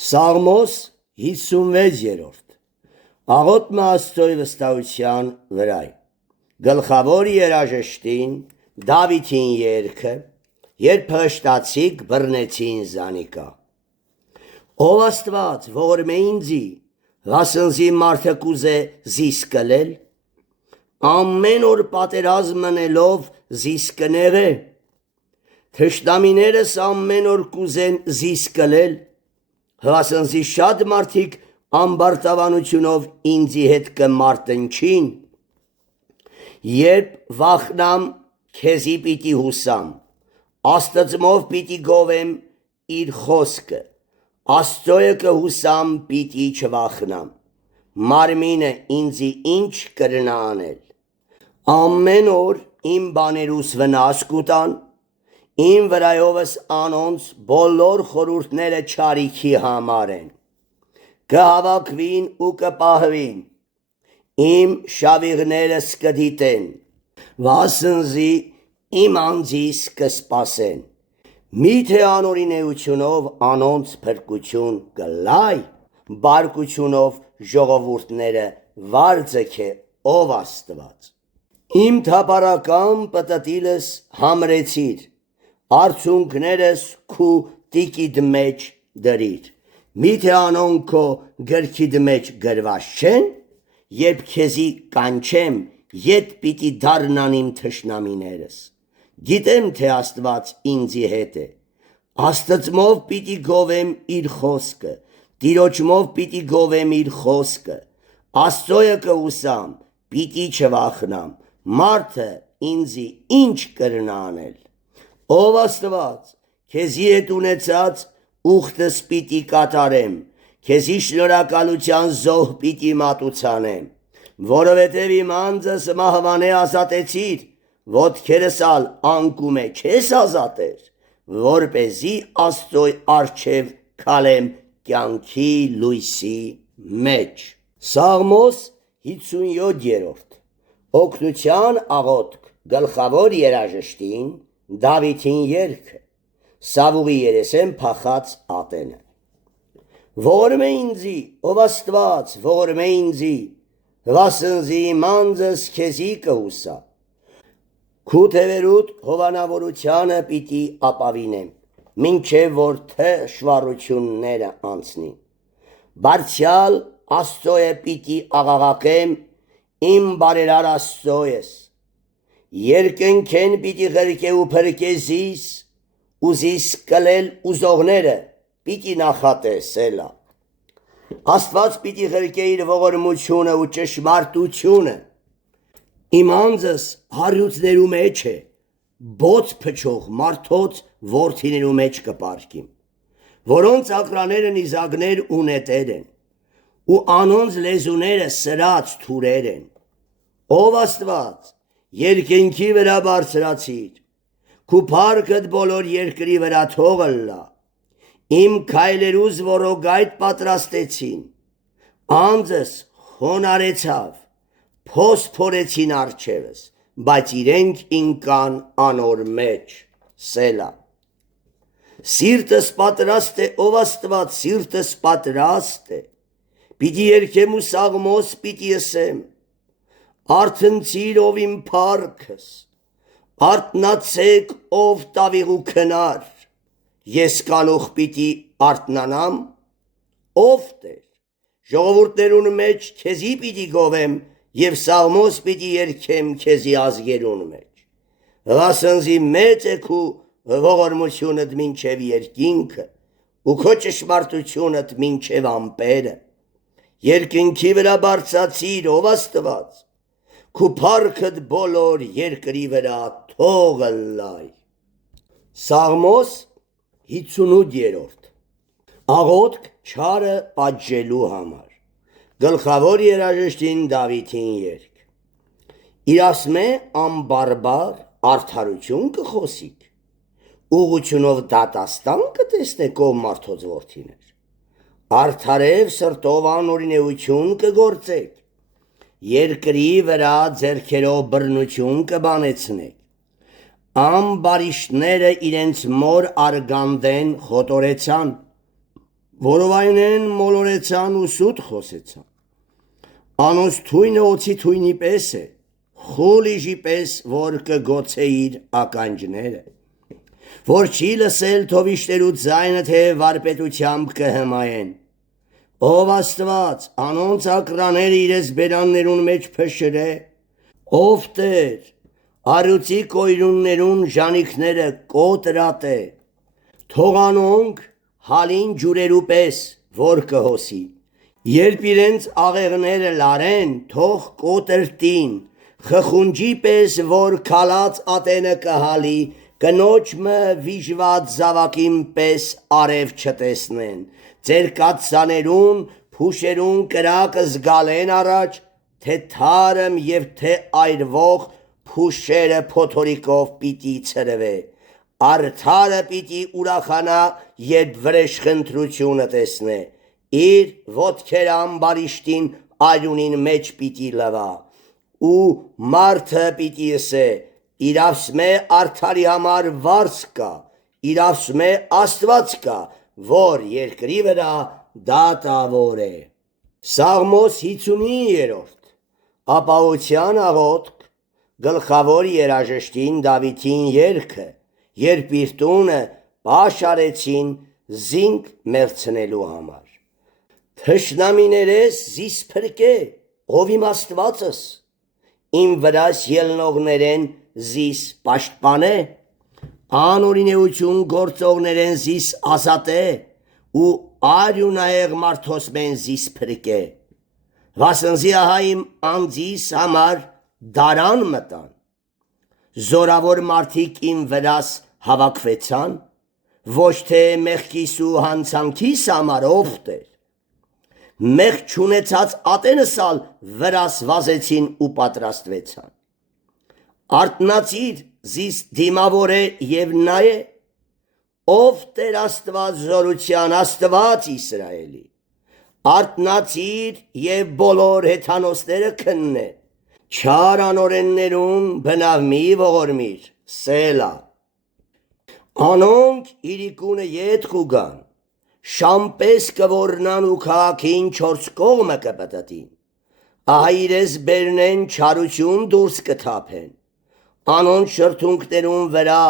Սաղմոս 56-րդ Աղոթքը Աստծոյ վստահության վրա Գլխավոր երաժշտին Դավիթին երգը երբ փշտացիք բռնեցին զանիկա Ով Աստված ողորմե ինձի վասնզի մարդը կուզե զիս կլել ամեն օր պատերազմ մնելով զիս կներե թշնամիներս ամեն օր կուզեն զիս կլել Վասնզի շատ մարդիկ ամբարտավանությունով ինձի հետ կմարտնչին, երբ վախնամ քեզի պիտի հուսամ, Աստծմով պիտի գովեմ իր խոսքը, Աստծոյը կհուսամ պիտի չվախնամ, մարմինը ինձի ինչ կրնա անել, ամեն օր իմ բաներուս վնաս կուտան, Իմ վրայովս անոնց բոլոր խորհուրդները չարիքի համար են, կհավաքվին ու կպահվին, իմ շավիղներս կդիտեն, վասնզի իմ անձիս կսպասեն, միթե անօրինեությունով անոնց փրկություն կլայ, բարկությունով ժողովուրդները վար ձգե ով Աստված, իմ թափառական պտտիլս համրեցիր, Արցունքներս քու տիկիդ մեջ դրիր, միթե անոնք քո գրքիդ մեջ գրված չեն, երբ քեզի կանչեմ, ետ պիտի դառնան իմ թշնամիներս, գիտեմ թե Աստված ինձի հետ է, Աստծմով պիտի գովեմ իր խոսքը, Տիրոջմով պիտի գովեմ իր խոսքը, Աստծոյը կհուսամ, պիտի չվախնամ, մարդը ինձի ինչ կրնա անել, Ով Աստված, քեզի հետ ունեցած ուխտս պիտի կատարեմ, քեզի շնորհակալության զոհ պիտի մատուցանեմ, որովհետև իմ անձս մահվան է ազատեցիր, ոտքերս ալ անկում է քեզ ազատեր, որպեսզի Աստծոյ առջև քալեմ կյանքի լույսի մեջ։ Սաղմոս 57-րդ Օգնության աղոթք գլխավոր երաժշտին Դավիթին երգը, Սավուղի երեսեն փախած ատենը Ողորմե ինձի, ով Աստված, ողորմե ինձի, վասնզի իմ անձս քեզի կհուսա, քու թևերուդ հովանավորությանը պիտի ապավինեմ, մինչև որ թշվառությունները անցնին, բարձյալ Աստծոյը պիտի աղաղակեմ, իմ բարերար Աստծոյս, Երկնքեն պիտի ղրկե ու փրկե զիս, ու զիս կլել ուզողները պիտի նախատե սելա, Աստված պիտի ղրկե իր ողորմությունը ու ճշմարտությունը, իմ անձս հարյուծներու մեջ է, բոց փչող մարդոց որդիներու մեջ կպարկիմ, որոնց ակրաները նիզակներ ու նետեր են, ու անոնց լեզուները սրած թուրեր են, ով Աստված, երկնքի վրա բարձրացիր, քու փառքդ բոլոր երկրի վրա թողըլլա, իմ քայլերուս որոգայթ պատրաստեցին, անձս խոնարեցավ, փոս փորեցին առջևս, բայց իրենք ինկան անոր մեջ, սելա, սիրտս պատրաստ է, ով Աստված, սիրտս պատրաստ է, պիտի երգեմ ու սաղմոս պիտի ըսեմ, Արթնցիր ով իմ փառքս, արթնացեք ով տավիղ ու քնար, ես կանուխ պիտի արթնանամ, ով Տեր, ժողովուրդներուն մեջ քեզի պիտի գովեմ և սաղմոս պիտի երգեմ քեզի ազգերուն մեջ, վասնզի մեծ է քու ողորմությունդ մինչև երկինքը ու քո ճշմարտությունդ մինչև ամպերը, երկնքի վրա բարձրացիր ով Աստված, Քու փառքդ բոլոր երկրի վրա թողըլլայ։ Սաղմոս 58-րդ Աղոթք չարը պատժելու համար Գլխավոր երաժշտին Դավիթին երգ Իրասմե ամբարբար արդարություն կխոսիք, ուղղությունով դատաստան կտեսնեք ով մարդոց որդիներ, արդարև սրտով անօրինեություն կգործեք, Երկրի վրա ձեռքերով բռնություն կբանեցնեք, ամբարիշտները իրենց մոր արգանդեն խոտորեցան, որով այնեն մոլորեցան ու սուտ խոսեցան։ Անոնց թույնը օծի թույնի պես է, խուլիժի պես, որ կգոցեիր ականջները, որ չի լսել թովիշտերու ձայնը, թե վարպետությամբ կհմայեն։ Ով Աստված, անոնց ակրաները իրես բերաններուն մեջ փշրե, ով Տեր, արուծի կոյրուններուն ժանիքները կոտրատե, թողանոնք հալին ջուրերու պես, որ կհոսի, երբ իրենց աղեղները լարեն, թող կոտրտին, խխունջի պես, որ քալած ատենը կհալի, կնոջմը վիժված զավակին պես արև չտեսնեն, ձեր կաթսաներուն, փուշերուն կրակը զգալեն առաջ, թե թարմ և թե այրվող փուշերը փոթորիկով պիտի ցրվե, արդարը պիտի ուրախանա, երբ վրեժխնդրությունը տեսնե, իր ոտքերը ամբարիշտին արյունին մեջ պիտի լվա, ու մարդը պիտի ըսե, իրավսմե արդարի համար վարձ կա, իրավսմե Աստված կա, որ երկրի վրա դատավոր է։ Սաղմոս 50-րդ ապահության աղոթք, գլխավոր երաժշտին Դավիթին երգը, երբ իր տունը պաշարեցին զինք մերցնելու համար։ Թշնամիներես զիս փրկե, ով իմ Աստվածս, իմ վրաս ելնողներեն զիս պաշտպանե, անօրինեություն գործողներեն զիս ազատե, ու արյունահեղ մարդոսմեն զիս փրկե, վասնզի ահա իմ անձիս համար դարան մտան, զորավոր մարդիկ իմ վրաս հավաքվեցան, ոչ թե մեղքիս ու հանցանքիս համար, ով Տեր, մեղք չունեցած ատենս ալ վրաս վազեցին ու պատրաստվեցան, արթնացիր զիս դիմավոր է և նայե, ով Տեր Աստված զորության, Աստված Իսրայելի, արթնացիր և բոլոր հեթանոսները քննե, չար անօրեններուն բնավ մի ողորմիր, Սելա, անոնք իրիկունը ետ կուգան, շամպես կորնան ու քաղաքին չորս կողմը կպտտին, ահա իրես բերնեն չարություն դուրս կթափեն, անոնց շրթունքներուն վրա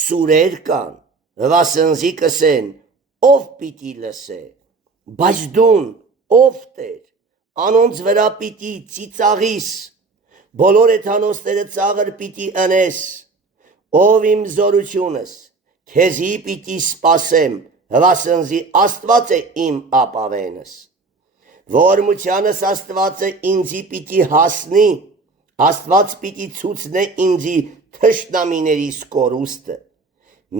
սուրեր կան, վասնզի կսեն, ով պիտի լսե, բայց դուն, ով Տեր, անոնց վրա պիտի ծիծաղիս, բոլոր հեթանոսները ծաղր պիտի ընես, ով իմ զորությունս, քեզի պիտի սպասեմ, վասնզի Աստված է իմ ապավենս, ողորմությանս Աստվածը ինձի պիտի հասնի, Աստված պիտի ցուցնե ինձի թշնամիներիս կորուստը,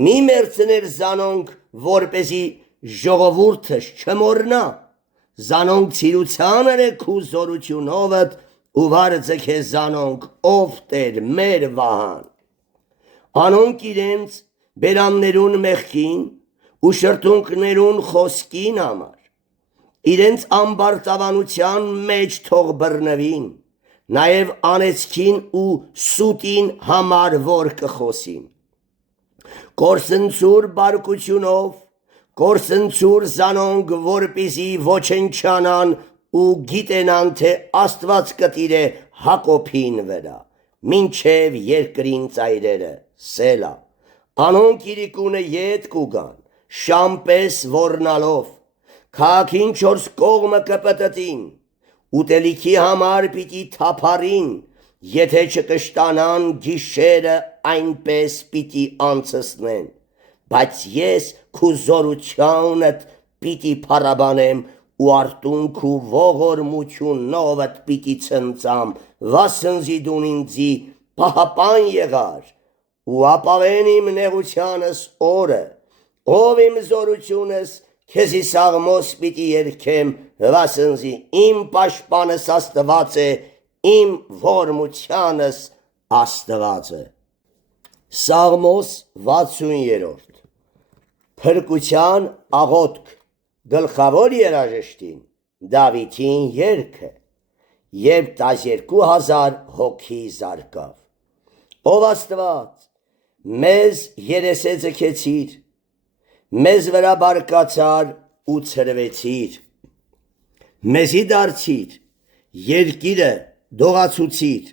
մի մերցներ զանոնք, որպեսի ժողովուրդս չմոռնա, զանոնք ցիրության արեք ու զորությունովդ ու վարձը քեզ զանոնք, ով Տեր մեր վահան, անոնք իրենց բերաններուն մեղքին ու շրթունքներուն խոսքին համար, իրենց ամբարտավանության մեջ թող բռնվին, նաև անեծքին ու սուտին համար որ կխոսին, կորսնցուր բարկությունով, կորսնցուր զանոնք, որպիսի ոչնչանան ու գիտենան, թե Աստված կտիր է Հակոբին վրա, մինչև երկրին ծայրերը, Սելա, անոնք իրիկունը ետ կուգան, շամպես որնալով, քաղաքին չորս կողմը կպտտին, ուտելիքի համար պիտի թափարին, եթե չկշտանան գիշերը այնպես պիտի անցսնեն, բայց ես քու զորությանդ պիտի փառաբանեմ ու արտունք ու ողորմությունովդ պիտի ցնծամ, վասնզի դուն ինձի պահապան եղար ու ապավեն իմ նեղությանս օրը, ով իմ զորությունս, քեզի սաղմոս պիտի երգեմ, վասնզի իմ պաշտպանս Աստված է, իմ ողորմությանս Աստված է։ Սաղմոս 60-րդ փրկության աղոթք, գլխավոր երաժշտին Դավիթին երգը, երբ 12,000 հոգի զարկավ, ով Աստված, մեզ երեսե ձգեցիր, մեզ վրա բարկացար ու ցրվեցիր, մեզի դարձիր, երկիրը դողացուցիր,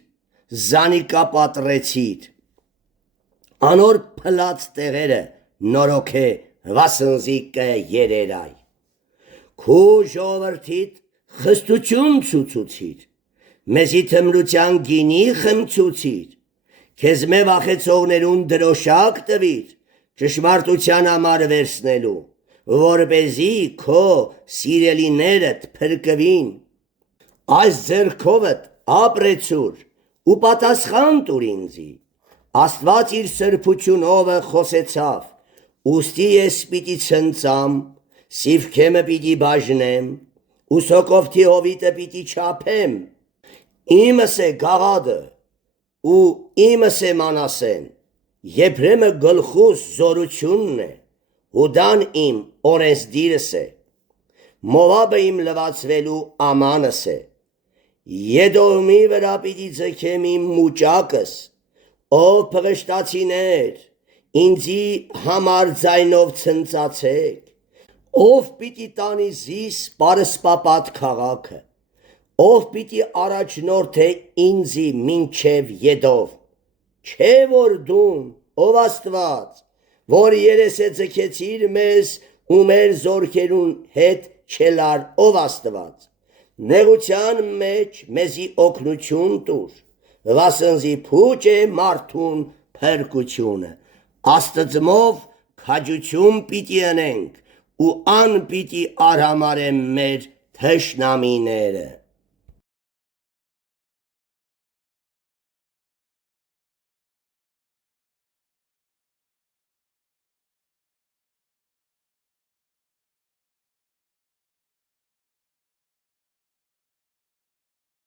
զանիկա պատռեցիր, անոր փլած տեղերը նորոքե վասնզի կերերայ, քու ժողովրդիդ խստություն ցուցուցիր, մեզի թմրության գինի խմցուցիր, քեզ մե վախեցողներուն դրոշակ տվիր, ճշմարտության համար վերցնելու, որպեսզի քո սիրելիներդ փրկվին, այս ձեռքովդ ապրեցուր ու պատասխան տուր ինձի, Աստված իր սրբությունովը խոսեցավ, ուստի ես պիտի ցնծամ, սիվքեմը պիտի բաժնեմ, ու սոկովթի հովիտը պիտի չափեմ, իմս է գաղադը, ու իմս է Մանասեն, Եփրեմը գլխուս զորությունն է, Հուդան իմ օրենսդիրս է, Մովաբը իմ լվացվելու ամանս է, Եդոմի վրա պիտի ձգեմ իմ մուճակս, ով փղշտացիներ, ինձի համար ձայնով ցնծացեք, ով պիտի տանի զիս պարսպապատ քաղաքը, ով պիտի առաջնորդե ինձի մինչև Եդով, չէ որ դուն, ով Աստված, որ երես է ձգեցիր մեզ ու մեր զորքերուն հետ չելար, ով Աստված, նեղության մեջ մեզի օգնություն տուր, վասնզի փուճ է մարդուն փրկությունը, Աստծմով քաջություն պիտի անենք ու ան պիտի արհամարեմ մեր թշնամիները։